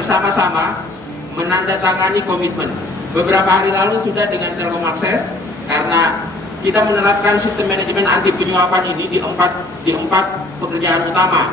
bersama-sama menandatangani komitmen. Beberapa hari lalu sudah dengan Telkom Akses, karena kita menerapkan sistem manajemen anti penyuapan ini di empat pekerjaan utama.